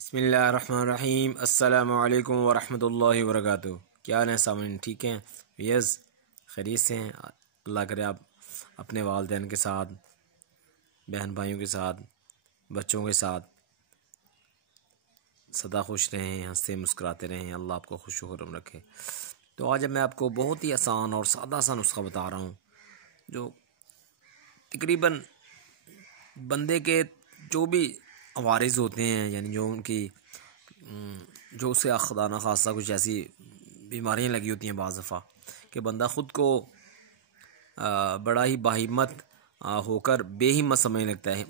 बिस्मिल्लाहिर्रहमानिर्रहीम। अस्सलामु अलैकुम वरहमतुल्लाहि वबरकातुहू। क्या हाल है सामने, ठीक हैं? यस, खैरियत से हैं। अल्लाह करे आप अपने वालिदैन के साथ, बहन भाइयों के साथ, बच्चों के साथ सदा खुश रहें, हंसते मुस्कुराते रहें। अल्लाह आपको खुश खुर्रम रखे। तो आज मैं आपको बहुत ही आसान और सादा सा नुस्खा बता रहा हूँ, जो तकरीबन बंदे के जो भी वारिस होते हैं, यानी जो उनकी जो उससे खुदा न खासा कुछ ऐसी बीमारियां लगी होती हैं बाज़ दफ़ा, कि बंदा ख़ुद को बड़ा ही बाहिम्मत होकर बेहिम्मत समझने लगता है।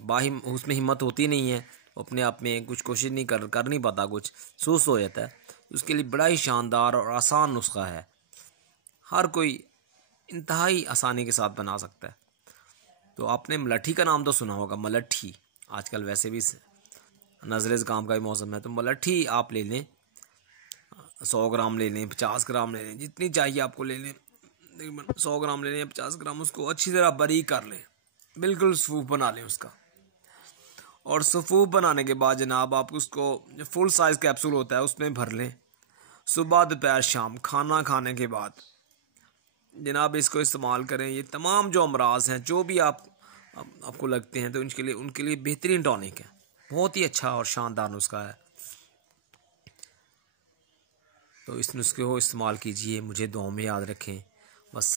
उसमें हिम्मत होती नहीं है, अपने आप में कुछ कोशिश नहीं कर नहीं पाता, कुछ सुस्त हो जाता है। उसके लिए बड़ा ही शानदार और आसान नुस्खा है, हर कोई इंतहाई आसानी के साथ बना सकता है। तो आपने मलट्ठी का नाम तो सुना होगा। मलट्ठी आजकल वैसे भी नज़ले ज़ुकाम का भी मौसम है, तो मलट्ठी आप ले लें। 100 ग्राम ले लें, 50 ग्राम ले लें, जितनी चाहिए आपको ले लें। 100 ग्राम ले लें या 50 ग्राम, उसको अच्छी तरह बारीक कर लें, बिल्कुल सूफ बना लें उसका। और सूफ बनाने के बाद जनाब आप उसको जो फुल साइज़ कैप्सूल होता है उसमें भर लें। सुबह दोपहर शाम खाना खाने के बाद जनाब इसको इस्तेमाल करें। ये तमाम जो अमराज हैं, जो भी आपको लगते हैं, तो उनके लिए बेहतरीन टॉनिक है। बहुत ही अच्छा और शानदार नुस्खा है। तो इस नुस्खे को इस्तेमाल कीजिए, मुझे दुआओं में याद रखें। बस।